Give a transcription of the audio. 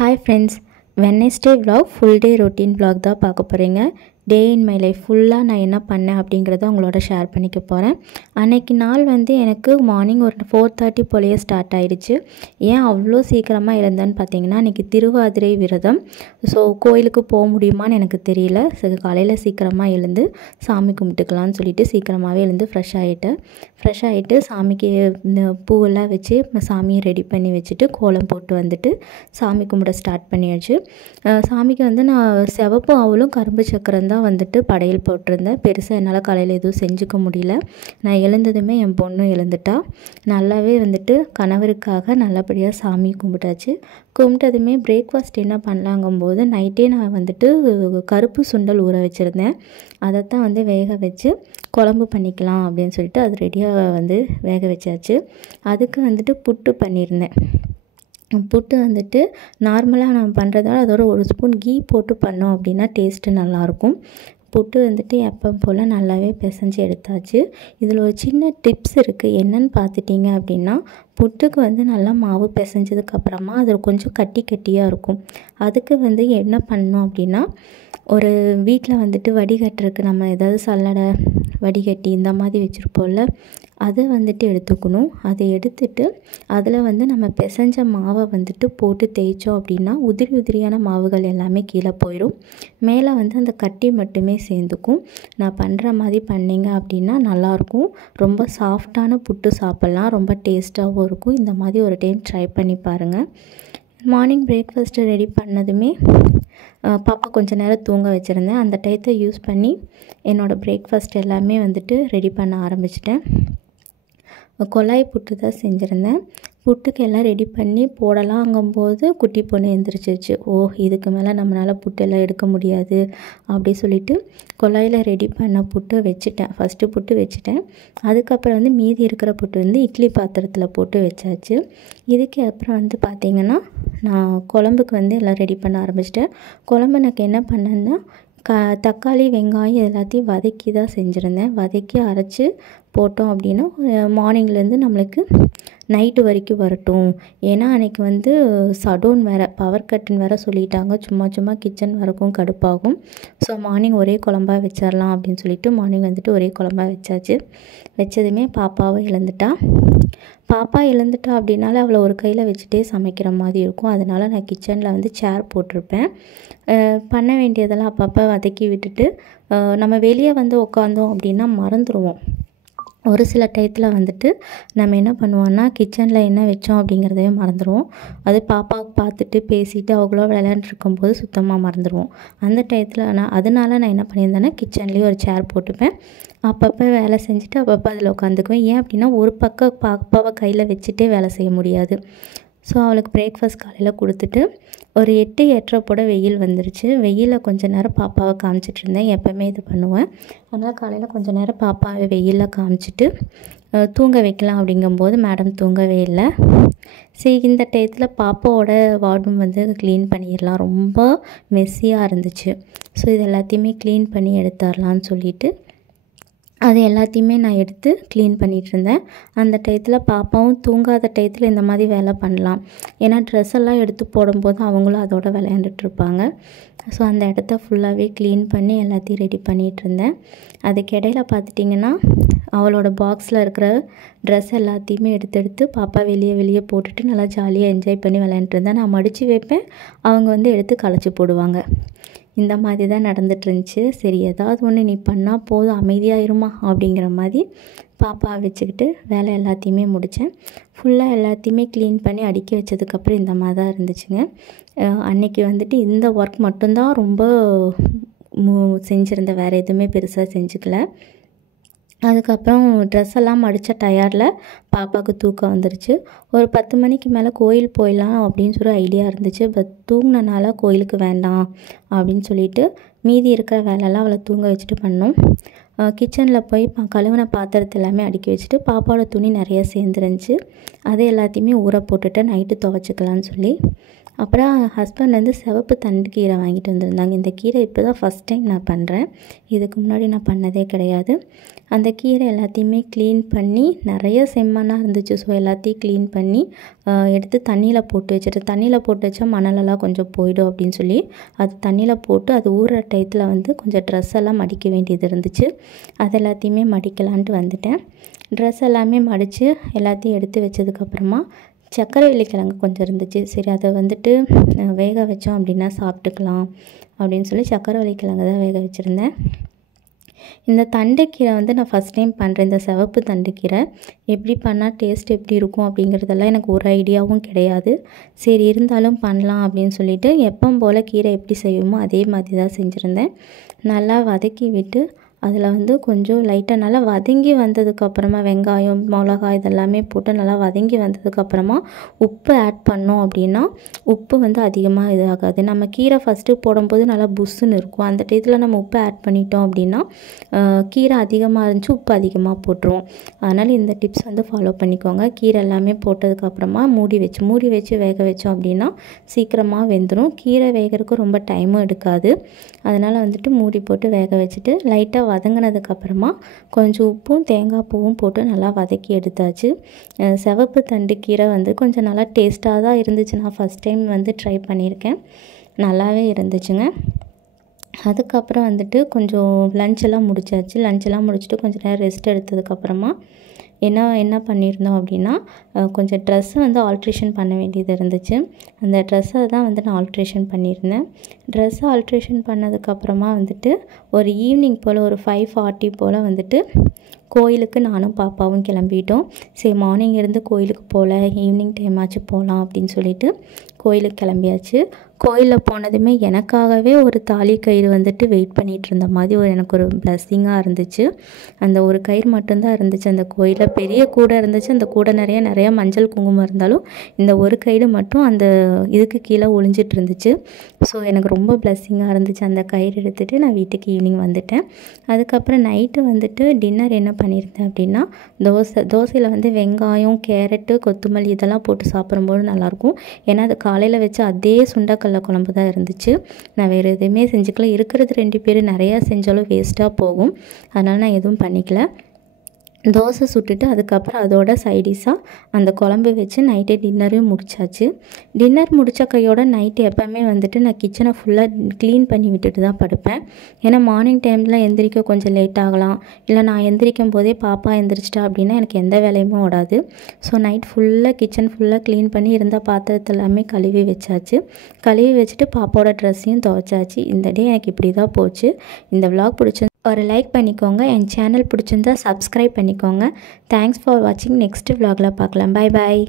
Hi friends, Wednesday vlog full day routine vlog தான் பார்க்க போகிறீங்க. டே இன் மை லைஃப் ஃபுல்லாக நான் என்ன பண்ணேன் அப்படிங்கிறத உங்களோட ஷேர் பண்ணிக்க போகிறேன். அன்றைக்கி நாள் எனக்கு மார்னிங் ஒரு 4:30 போலேயே ஸ்டார்ட் ஆகிடுச்சு. ஏன் அவ்வளோ சீக்கிரமாக எழுந்தேன்னு பார்த்தீங்கன்னா, அன்றைக்கி திருவாதிரை விரதம். ஸோ கோயிலுக்கு போக முடியுமான்னு எனக்கு தெரியல. ஸோ காலையில் சீக்கிரமாக எழுந்து சாமி கும்பிட்டுக்கலான்னு சொல்லிட்டு சீக்கிரமாகவே எழுந்து ஃப்ரெஷ் ஆகிட்டு சாமிக்கு பூவெல்லாம் வச்சு சாமியை ரெடி பண்ணி வச்சுட்டு கோலம் போட்டு வந்துட்டு சாமி கும்பிட ஸ்டார்ட் பண்ணியாச்சு. சாமிக்கு நான் சிவப்பு அவலும் கரும்பு சக்கரம் தான் படையல் போட்டிருந்தேன். பெருசாக என்னால் காலையில் எதுவும் செஞ்சுக்க முடியல. நான் எழுந்ததுமே என் பொண்ணும் எழுந்துட்டா. நல்லாவே கணவருக்காக நல்லபடியாக சாமி கும்பிட்டாச்சு. கும்பிட்டதுமே பிரேக்ஃபாஸ்ட் என்ன பண்ணலாங்கும்போது நைட்டே நான் கருப்பு சுண்டல் ஊற வச்சுருந்தேன். அதைத்தான் வேக வச்சு குழம்பு பண்ணிக்கலாம் அப்படின்னு சொல்லிட்டு அது ரெடியாக வேக வச்சாச்சு. அதுக்கு புட்டு பண்ணியிருந்தேன். புட்டு நார்மலாக நம்ம பண்ணுறதால அதோட ஒரு ஸ்பூன் கீ போட்டு பண்ணோம் அப்படின்னா டேஸ்ட்டு நல்லாயிருக்கும். புட்டு எப்போ போல் நல்லாவே பிசைஞ்சு எடுத்தாச்சு. இதில் ஒரு சின்ன டிப்ஸ் இருக்குது. என்னன்னு பார்த்துட்டிங்க அப்படின்னா, புட்டுக்கு நல்லா மாவு பிசைஞ்சதுக்கப்புறமா அது கொஞ்சம் கட்டியாக இருக்கும். அதுக்கு என்ன பண்ணணும் அப்படின்னா, ஒரு வீட்டில் வடிகட்டுறதுக்கு நம்ம ஏதாவது சல்லடை வடிகட்டி இந்த மாதிரி வச்சுருப்போம்ல, அதை எடுத்துக்கணும். அதை எடுத்துட்டு அதில் நம்ம பிசைஞ்ச மாவை போட்டு தேய்ச்சோம் அப்படின்னா உதிரியான மாவுகள் எல்லாமே கீழே போயிடும். மேலே அந்த கட்டி மட்டுமே சேர்ந்துக்கும். நான் பண்ணுற மாதிரி பண்ணிங்க அப்படின்னா நல்லாயிருக்கும். ரொம்ப சாஃப்டான புட்டு சாப்பிட்லாம். ரொம்ப டேஸ்ட்டாகவும் இருக்கும். இந்த மாதிரி ஒரு டைம் ட்ரை பண்ணி பாருங்கள். மார்னிங் பிரேக்ஃபாஸ்ட்டு ரெடி பண்ணதுமே பாப்பா கொஞ்சம் நேரம் தூங்க வச்சுருந்தேன். அந்த டயத்தை யூஸ் பண்ணி என்னோடய பிரேக்ஃபாஸ்ட் எல்லாமே ரெடி பண்ண ஆரம்பிச்சிட்டேன். கொழாய் புட்டு தான் செஞ்சுருந்தேன். புட்டுக்கு எல்லாம் ரெடி பண்ணி போடலாங்கும்போது குட்டி பொண்ணு எழுந்திரிச்சிருச்சு. இதுக்கு மேலே நம்மளால் புட்டெல்லாம் எடுக்க முடியாது அப்படி சொல்லிட்டு கொழாயில் ரெடி பண்ண புட்டு வச்சுட்டேன். ஃபஸ்ட்டு புட்டு வச்சுட்டேன். அதுக்கப்புறம் மீதி இருக்கிற புட்டு இட்லி பாத்திரத்தில் போட்டு வச்சாச்சு. இதுக்கு அப்புறம் பார்த்திங்கன்னா, நான் குழம்புக்கு எல்லாம் ரெடி பண்ண ஆரம்பிச்சிட்டேன். குழம்பு எனக்கு என்ன பண்ணேன்னா, தக்காளி வெங்காயம் எல்லாத்தையும் வதக்கி தான் செஞ்சுருந்தேன். வதக்கி அரைச்சி போட்டோம் அப்படின்னா மார்னிங்லேருந்து நம்மளுக்கு நைட்டு வரைக்கும் வரட்டும். ஏன்னா அன்றைக்கி சடோன் வேறு, பவர் கட்டுன்னு வேறு சொல்லிட்டாங்க. சும்மா கிச்சன் வரக்கும் கடுப்பாகும். ஸோ மார்னிங் ஒரே குழம்பாக வச்சிடலாம் அப்படின்னு சொல்லிட்டு மார்னிங் ஒரே குழம்பாக வச்சாச்சு. வச்சதுமே பாப்பாவும் எழுந்துட்டா அப்படின்னால அவளை ஒரு கையில் வச்சுட்டே சமைக்கிற மாதிரி இருக்கும். அதனால் நான் கிச்சனில் சேர் போட்டிருப்பேன். பண்ண வேண்டியதெல்லாம் அப்பப்போ வதக்கி விட்டுட்டு நம்ம வெளியே உட்காந்தோம் அப்படின்னா மறந்துடுவோம். ஒரு சில டயத்தில் நம்ம என்ன பண்ணுவோன்னா, கிச்சனில் என்ன வச்சோம் அப்படிங்கிறதையே மறந்துடுவோம். அது பாப்பாவுக்கு பார்த்துட்டு பேசிட்டு அவங்களோ விளையாண்டுருக்கும்போது சுத்தமாக மறந்துடுவோம். அந்த டயத்தில் அதனால நான் என்ன பண்ணியிருந்தேன்னா, கிச்சன்லேயே ஒரு சேர் போட்டுப்பேன். அப்பப்போ வேலை செஞ்சுட்டு அப்பப்போ அதில் உட்காந்துக்குவேன். ஏன் அப்படின்னா, ஒரு பக்கம் பாப்பாவை கையில் வச்சுட்டே வேலை செய்ய முடியாது. ஸோ அவளுக்கு பிரேக்ஃபாஸ்ட் காலையில் கொடுத்துட்டு ஒரு 8:30 போல் வெயில் வந்துருச்சு. வெயிலில் கொஞ்சம் நேரம் பாப்பாவை காமிச்சிட்ருந்தேன். எப்போவுமே இது பண்ணுவேன். அதனால் காலையில் கொஞ்சம் நேரம் பாப்பாவை வெயிலில் காமிச்சிட்டு தூங்க வைக்கலாம் அப்படிங்கும்போது மேடம் தூங்கவே இல்லை. சரி, இந்த டயத்தில் பாப்பாவோட வார்ட்ரூம் க்ளீன் பண்ணிடலாம். ரொம்ப மெஸ்ஸியாக இருந்துச்சு. ஸோ இது எல்லாத்தையுமே க்ளீன் பண்ணி எடுத்துடலான்னு சொல்லிட்டு அது எல்லாத்தையுமே நான் எடுத்து க்ளீன் பண்ணிகிட்ருந்தேன். அந்த டயத்தில் பாப்பாவும் தூங்காத டயத்தில் இந்த மாதிரி வேலை பண்ணலாம். ஏன்னா ட்ரெஸ் எல்லாம் எடுத்து போடும்போது அவங்களும் அதோட விளையாண்டுட்ருப்பாங்க. ஸோ அந்த இடத்த ஃபுல்லாகவே க்ளீன் பண்ணி எல்லாத்தையும் ரெடி பண்ணிகிட்ருந்தேன். அதுக்கிடையில் பார்த்துட்டிங்கன்னா, அவளோட பாக்ஸில் இருக்கிற ட்ரெஸ் எல்லாத்தையுமே எடுத்து பாப்பா வெளியே போட்டுட்டு நல்லா ஜாலியாக என்ஜாய் பண்ணி விளையாண்டுருந்தேன். நான் மடித்து வைப்பேன், அவங்க எடுத்து கலைச்சி போடுவாங்க. இந்த மாதிரி தான் நடந்துகிட்ருந்துச்சு. சரி, ஏதாவது ஒன்று நீ பண்ணால் போதும், அமைதியாயிருமா அப்படிங்கிற மாதிரி பாப்பா வச்சுக்கிட்டு வேலை எல்லாத்தையுமே முடித்தேன். ஃபுல்லாக எல்லாத்தையுமே க்ளீன் பண்ணி அடுக்கி வச்சதுக்கப்புறம் இந்த மாதிரி தான் இருந்துச்சுங்க. அன்றைக்கி இந்த ஒர்க் மட்டும்தான் ரொம்ப செஞ்சுருந்தேன். வேறு எதுவுமே பெருசாக செஞ்சுக்கல. அதுக்கப்புறம் ட்ரெஸ் எல்லாம் மடித்த டயர்டில் பாப்பாவுக்கு தூக்கம் வந்துருச்சு. ஒரு 10 மணிக்கு மேலே கோயில் போயிடலாம் அப்படின்னு சொல்லி ஐடியா இருந்துச்சு. பட் தூங்கினனால கோயிலுக்கு வேண்டாம் அப்படின்னு சொல்லிட்டு மீதி இருக்கிற வேலையெல்லாம் அவளை தூங்க வச்சுட்டு பண்ணோம். கிச்சனில் போய் கழுவின பாத்திரத்தை எல்லாமே அடுக்கி வச்சுட்டு பாப்பாவோட துணி நிறையா சேர்ந்துருந்துச்சு. அதை எல்லாத்தையுமே ஊற போட்டுட்டு நைட்டு துவைச்சிக்கலான்னு சொல்லி அப்புறம் ஹஸ்பண்ட் வந்து சிவப்பு தண்டு கீரை வாங்கிட்டு வந்திருந்தாங்க. இந்த கீரை இப்போ தான் ஃபஸ்ட் டைம் நான் பண்ணுறேன். இதுக்கு முன்னாடி நான் பண்ணதே கிடையாது. அந்த கீரை எல்லாத்தையுமே க்ளீன் பண்ணி நிறைய செம்மண்ணாக இருந்துச்சு. ஸோ எல்லாத்தையும் க்ளீன் பண்ணி எடுத்து தண்ணியில் போட்டு வச்சுட்டு, தண்ணியில் போட்டு வச்சா மணலெல்லாம் கொஞ்சம் போயிடும் அப்படின்னு சொல்லி அது தண்ணியில் போட்டு அது ஊறுற டயத்தில் வந்து கொஞ்சம் ட்ரெஸ் எல்லாம் மடிக்க வேண்டியது இருந்துச்சு. அது எல்லாத்தையுமே மடிக்கலான்ட்டு வந்துட்டேன். ட்ரெஸ் எல்லாமே மடித்து எல்லாத்தையும் எடுத்து வச்சதுக்கப்புறமா சக்கரவள்ளி கிழங்கு கொஞ்சம் இருந்துச்சு. சரி அதை வந்துட்டு வேக வச்சோம் அப்படின்னா சாப்பிட்டுக்கலாம் அப்படின்னு சொல்லி சக்கரவள்ளி கிழங்கு தான் வேக வச்சுருந்தேன். இந்த தண்டுக்கீரை வந்து நான் ஃபஸ்ட் டைம் பண்ணுறேன். இந்த சிவப்பு தண்டுக்கீரை எப்படி பண்ணால் டேஸ்ட் எப்படி இருக்கும் அப்படிங்கிறதெல்லாம் எனக்கு ஒரு ஐடியாவும் கிடையாது. சரி இருந்தாலும் பண்ணலாம் அப்படின்னு சொல்லிட்டு எப்பவும் போல் கீரை எப்படி செய்வோமோ அதே மாதிரி தான் செஞ்சுருந்தேன். நல்லா வதக்கி விட்டு அதில் வந்து கொஞ்சம் லைட்டாக நல்லா வதங்கி வந்ததுக்கப்புறமா வெங்காயம் மிளகாய் இதெல்லாமே போட்டு நல்லா வதங்கி வந்ததுக்கப்புறமா உப்பு ஆட் பண்ணோம் அப்படின்னா உப்பு வந்து அதிகமாக இதாகாது. நம்ம கீரை ஃபஸ்ட்டு போடும்போது நல்லா புஷ்ஷுன்னு இருக்கும். அந்த டயத்தில் நம்ம உப்பு ஆட் பண்ணிட்டோம் அப்படின்னா கீரை அதிகமாக இருந்துச்சு உப்பு அதிகமாக போட்டுருவோம். அதனால் இந்த டிப்ஸ் வந்து ஃபாலோ பண்ணிக்கோங்க. கீரை எல்லாமே போட்டதுக்கப்புறமா மூடி வச்சு வேக வச்சோம் அப்படின்னா சீக்கிரமாக வெந்துடும். கீரை வேகிறதுக்கு ரொம்ப டைமும் எடுக்காது. அதனால் வந்துட்டு மூடி போட்டு வேக வச்சுட்டு லைட்டாக வதங்கினதுக்கப்புறமா கொஞ்சம் உப்பும் தேங்காய் பூவும் போட்டு நல்லா வதக்கி எடுத்தாச்சு. சிவப்பு தண்டு கீரை வந்து கொஞ்சம் நல்லா டேஸ்ட்டாக தான் இருந்துச்சு. நான் ஃபஸ்ட் டைம் வந்து ட்ரை பண்ணியிருக்கேன். நல்லாவே இருந்துச்சுங்க. அதுக்கப்புறம் வந்துட்டு கொஞ்சம் லஞ்செல்லாம் முடிச்சாச்சு. லஞ்செல்லாம் முடிச்சுட்டு கொஞ்சம் நேரம் ரெஸ்ட் எடுத்ததுக்கப்புறமா என்ன பண்ணியிருந்தோம் அப்படின்னா கொஞ்சம் ட்ரெஸ்ஸை வந்து ஆல்ட்ரேஷன் பண்ண வேண்டியது இருந்துச்சு. அந்த ட்ரெஸ்ஸை தான் வந்து நான் ஆல்ட்ரேஷன் பண்ணியிருந்தேன். ட்ரெஸ்ஸை ஆல்ட்ரேஷன் பண்ணதுக்கப்புறமா வந்துட்டு ஒரு ஈவினிங் போல் ஒரு 5:40 போல் வந்துட்டு கோயிலுக்கு நானும் பாப்பாவும் கிளம்பிட்டோம். சரி மார்னிங் இருந்து கோயிலுக்கு போகல, ஈவினிங் டைம் ஆச்சு போகலாம் அப்படின்னு சொல்லிட்டு கோயிலுக்கு கிளம்பியாச்சு. கோயிலில் போனதுமே எனக்காகவே ஒரு தாலி கயிறு வந்துட்டு வெயிட் பண்ணிகிட்டு இருந்த மாதிரி எனக்கு ஒரு பிளஸ்ஸிங்காக இருந்துச்சு. அந்த ஒரு கயிறு மட்டும்தான் இருந்துச்சு. அந்த கோயிலில் பெரிய கூடை இருந்துச்சு. அந்த கூடை நிறைய மஞ்சள் குங்குமம் இருந்தாலும் இந்த ஒரு கயிறு மட்டும் அந்த இதுக்கு கீழே ஒளிஞ்சிட்டு இருந்துச்சு. ஸோ எனக்கு ரொம்ப பிளஸ்ஸிங்காக இருந்துச்சு. அந்த கயிறு எடுத்துகிட்டு நான் வீட்டுக்கு ஈவினிங் வந்துட்டேன். அதுக்கப்புறம் நைட்டு வந்துட்டு டின்னர் என்ன பண்ணியிருந்தேன் அப்படின்னா தோசையில் வந்து வெங்காயம் கேரட்டு கொத்தமல்லி இதெல்லாம் போட்டு சாப்பிடும்போது நல்லாயிருக்கும். ஏன்னா அது காலையில் வச்சு அதே சுண்டக்கடலை குழம்பு தான் இருந்துச்சு. நான் வேறு எதுவுமே செஞ்சுக்கல. இருக்கிறது 2 பேர் நிறையா செஞ்சாலும் வேஸ்ட்டாக போகும். அதனால் நான் எதுவும் பண்ணிக்கல. தோசை சுட்டுட்டு அதுக்கப்புறம் அதோட சைடிஷாக அந்த குழம்பு வச்சு நைட்டே டின்னரையும் முடிச்சாச்சு. டின்னர் முடித்த கையோட நைட்டு எப்போவுமே வந்துட்டு நான் கிச்சனை ஃபுல்லாக க்ளீன் பண்ணி விட்டுட்டு தான் படுப்பேன். ஏன்னா மார்னிங் டைமில் எந்திரிக்க கொஞ்சம் லேட் ஆகலாம். இல்லை நான் எந்திரிக்கும் போதே பாப்பா எந்திரிச்சிட்டா அப்படின்னா எனக்கு எந்த வேலையுமே ஓடாது. ஸோ நைட் ஃபுல்லாக கிச்சன் ஃபுல்லாக க்ளீன் பண்ணி இருந்த பாத்திரத்தை எல்லாமே கழுவி வச்சாச்சு. கழுவி வச்சுட்டு பாப்பாவோட ட்ரெஸ்ஸையும் துவைச்சாச்சு. இந்த டே எனக்கு இப்படி தான் போச்சு. இந்த விலாக் பிடிச்சி ஒரு லைக் பண்ணிக்கோங்க. என் சேனல் பிடிச்சிருந்தா சப்ஸ்கிரைப் பண்ணிக்கோங்க. தேங்க்ஸ் ஃபார் வாட்சிங். நெக்ஸ்ட் விலாகில் பார்க்கலாம். Bye bye.